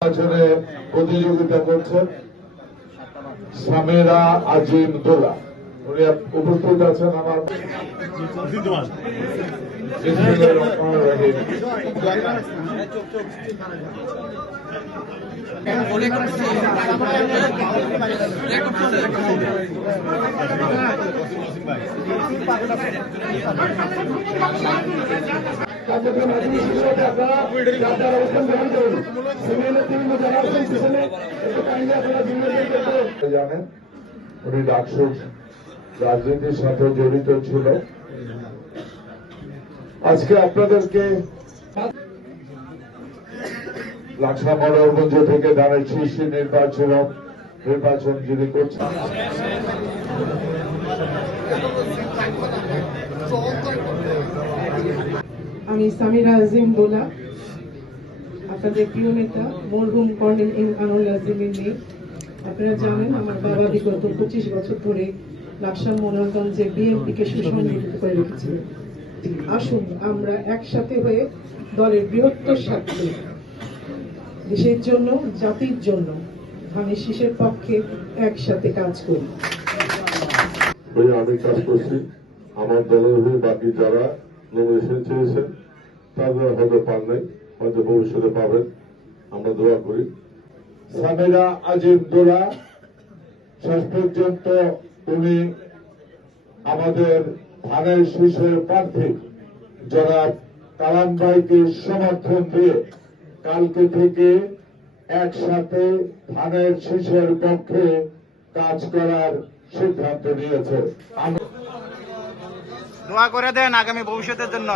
নির্বাচনে প্রতিযোগিতা করছেন সামেরা আজিম দোলা। উনি উপস্থিত আছেন আমার জানেন উনি ডাকসু রাজনীতির সাথে জড়িত ছিল। আজকে আপনাদেরকে লাকসা মনোরঞ্জ থেকে ধানের শীর্ষে নির্বাচন যিনি করছেন আমি সামিরা আজিম দোলা, আপনাদের প্রিয় নেতা মরহুম কর্নেল এম আনোয়ার আজিমের মেয়ে। আপনারা জানেন আমার বাবা বিগত 25 বছর ধরে লাকসাম মোনারগঞ্জে বিএনপিকে সুসংগঠিত করে রেখেছিলেন। আসুন আমরা একসাথে হয়ে দলের বৃহত্তর স্বার্থে দেশের জন্য, জাতির জন্য ধানের শীষের পক্ষে একসাথে কাজ করি। আমি কাজ করছি আমার দলের হয়ে, বাকি যারা নমিনেশন চেয়েছেন তাদের হয়তো পান নাই, হয়তো ভবিষ্যতে পাবেন, আমরা দোয়া করি। সামেরা আজিম দোলা শেষ পর্যন্ত উনি আমাদের ধানের শীষের প্রার্থী জনাব কালাম ভাইকে সমর্থন দিয়ে কালকে থেকে একসাথে ধানের শীষের পক্ষে কাজ করার সিদ্ধান্ত নিয়েছে। দোয়া করে দেন আগামী ভবিষ্যতের জন্য।